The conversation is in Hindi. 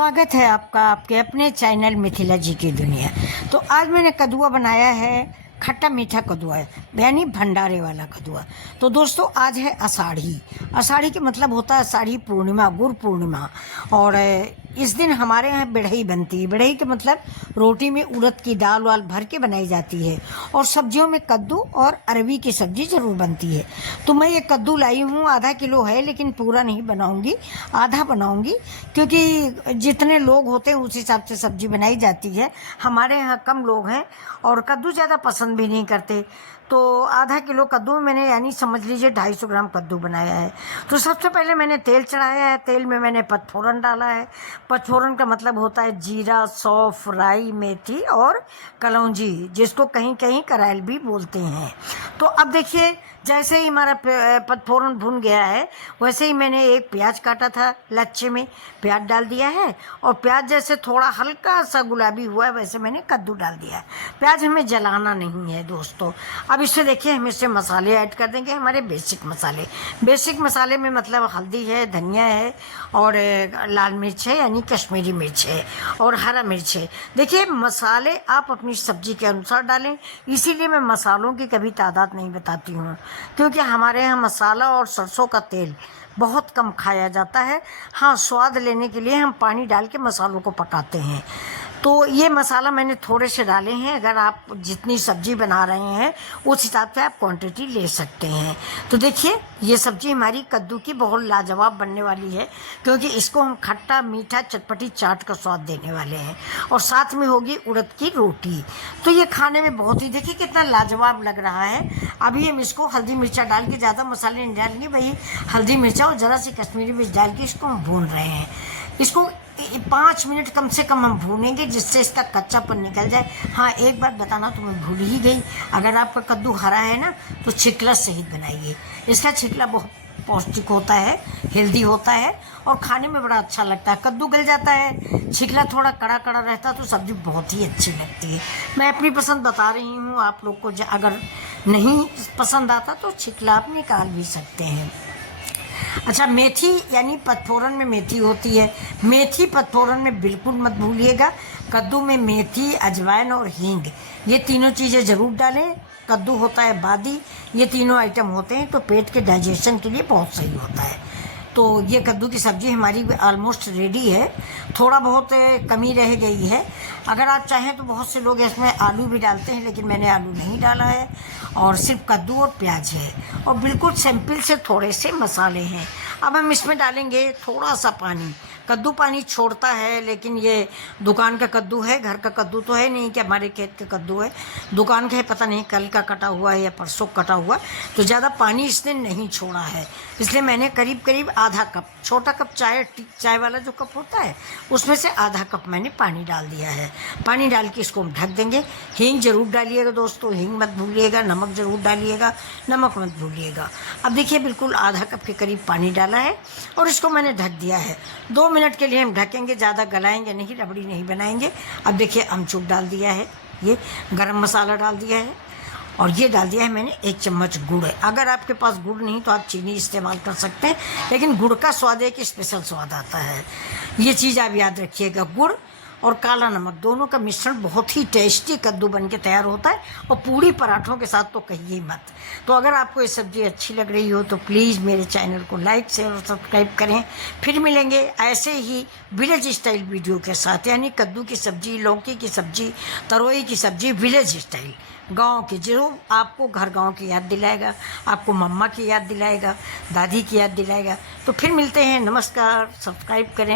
स्वागत है आपका आपके अपने चैनल मिथिला जी की दुनिया। तो आज मैंने कद्दुआ बनाया है, खट्टा मीठा कद्दुआ है, यानी भंडारे वाला कद्दुआ। तो दोस्तों आज है आषाढ़ी। आषाढ़ी के मतलब होता है आषाढ़ी पूर्णिमा, गुरु पूर्णिमा। और इस दिन हमारे यहाँ बढ़ई बनती है। बढ़ई के मतलब रोटी में उड़द की दाल वाल भर के बनाई जाती है। और सब्जियों में कद्दू और अरवी की सब्जी ज़रूर बनती है। तो मैं ये कद्दू लाई हूँ, आधा किलो है, लेकिन पूरा नहीं बनाऊँगी, आधा बनाऊँगी, क्योंकि जितने लोग होते हैं उस हिसाब से सब्जी बनाई जाती है। हमारे यहाँ कम लोग हैं और कद्दू ज़्यादा पसंद भी नहीं करते। तो आधा किलो कद्दू मैंने, यानी समझ लीजिए 250 ग्राम कद्दू बनाया है। तो सबसे पहले मैंने तेल चढ़ाया है। तेल में मैंने पचफोरन डाला है। पचफोरन का मतलब होता है जीरा, सौंफ, राई, मेथी और कलौंजी, जिसको कहीं कहीं करैल भी बोलते हैं। तो अब देखिए, जैसे ही हमारा पचफोरन भुन गया है, वैसे ही मैंने एक प्याज काटा था लच्छे में, प्याज डाल दिया है। और प्याज जैसे थोड़ा हल्का सा गुलाबी हुआ है, वैसे मैंने कद्दू डाल दिया है। प्याज हमें जलाना नहीं है दोस्तों। अब इससे देखिए हम इससे मसाले ऐड कर देंगे, हमारे बेसिक मसाले। बेसिक मसाले में मतलब हल्दी है, धनिया है और लाल मिर्च है, यानी कश्मीरी मिर्च है, और हरा मिर्च है। देखिए मसाले आप अपनी सब्जी के अनुसार डालें, इसीलिए मैं मसालों की कभी तादाद नहीं बताती हूँ, क्योंकि हमारे यहाँ मसाला और सरसों का तेल बहुत कम खाया जाता है। हाँ, स्वाद लेने के लिए हम पानी डाल के मसालों को पकाते हैं। तो ये मसाला मैंने थोड़े से डाले हैं। अगर आप जितनी सब्जी बना रहे हैं उस हिसाब से आप क्वांटिटी ले सकते हैं। तो देखिए ये सब्जी हमारी कद्दू की बहुत लाजवाब बनने वाली है, क्योंकि इसको हम खट्टा मीठा चटपटी चाट का स्वाद देने वाले हैं। और साथ में होगी उड़द की रोटी। तो ये खाने में बहुत ही, देखिए कितना लाजवाब लग रहा है। अभी हम इसको हल्दी मिर्चा डाल के, ज़्यादा मसाले नहीं डालेंगे, वही हल्दी मिर्चा और ज़रा सी कश्मीरी मिर्च डाल के इसको हम भून रहे हैं। इसको 5 मिनट कम से कम हम भूनेंगे, जिससे इसका कच्चापन निकल जाए। हाँ, एक बात बताना तो मैं भूल ही गई, अगर आपका कद्दू हरा है ना तो छिकला सहित बनाइए। इसका छिकला बहुत पौष्टिक होता है, हेल्दी होता है और खाने में बड़ा अच्छा लगता है। कद्दू गल जाता है, छिकला थोड़ा कड़ा कड़ा रहता तो सब्ज़ी बहुत ही अच्छी लगती है। मैं अपनी पसंद बता रही हूँ, आप लोग को अगर नहीं पसंद आता तो छिकला आप निकाल भी सकते हैं। अच्छा, मेथी यानी पचफोरन में मेथी होती है। मेथी पचफोरन में बिल्कुल मत भूलिएगा। कद्दू में मेथी, अजवाइन और हींग, ये तीनों चीज़ें ज़रूर डालें। कद्दू होता है बादी, ये तीनों आइटम होते हैं तो पेट के डाइजेशन के लिए बहुत सही होता है। तो ये कद्दू की सब्ज़ी हमारी ऑलमोस्ट रेडी है। थोड़ा बहुत कमी रह गई है। अगर आप चाहें तो बहुत से लोग इसमें आलू भी डालते हैं, लेकिन मैंने आलू नहीं डाला है। और सिर्फ कद्दू और प्याज है और बिल्कुल सिंपल से थोड़े से मसाले हैं। अब हम इसमें डालेंगे थोड़ा सा पानी। कद्दू पानी छोड़ता है, लेकिन ये दुकान का कद्दू है, घर का कद्दू तो है नहीं कि हमारे खेत का कद्दू है। दुकान का है, पता नहीं कल का कटा हुआ है या परसों कटा हुआ, तो ज़्यादा पानी इसने नहीं छोड़ा है। इसलिए मैंने करीब करीब आधा कप, छोटा कप चाय वाला जो कप होता है उसमें से आधा कप मैंने पानी डाल दिया है। पानी डाल के इसको हम ढक देंगे। हींग ज़रूर डालिएगा दोस्तों, हींग मत भूलिएगा। नमक ज़रूर डालिएगा, नमक मत भूलिएगा। अब देखिए बिल्कुल आधा कप के करीब पानी डाला है और इसको मैंने ढक दिया है। 2 मिनट के लिए हम ढकेंगे, ज़्यादा गलाएंगे नहीं, रबड़ी नहीं बनाएंगे। अब देखिए अमचूर डाल दिया है, ये गरम मसाला डाल दिया है और ये डाल दिया है मैंने 1 चम्मच गुड़। अगर आपके पास गुड़ नहीं तो आप चीनी इस्तेमाल कर सकते हैं, लेकिन गुड़ का स्वाद एक स्पेशल स्वाद आता है। ये चीज़ आप याद रखिएगा, गुड़ और काला नमक दोनों का मिश्रण बहुत ही टेस्टी कद्दू बन के तैयार होता है, और पूड़ी पराठों के साथ तो कहिए ही मत। तो अगर आपको ये सब्ज़ी अच्छी लग रही हो तो प्लीज़ मेरे चैनल को लाइक शेयर और सब्सक्राइब करें। फिर मिलेंगे ऐसे ही विलेज स्टाइल वीडियो के साथ, यानी कद्दू की सब्ज़ी, लौकी की सब्ज़ी, तरोई की सब्ज़ी, विलेज स्टाइल, गांव की, जो आपको घर गांव की याद दिलाएगा, आपको मम्मा की याद दिलाएगा, दादी की याद दिलाएगा। तो फिर मिलते हैं, नमस्कार, सब्सक्राइब करें।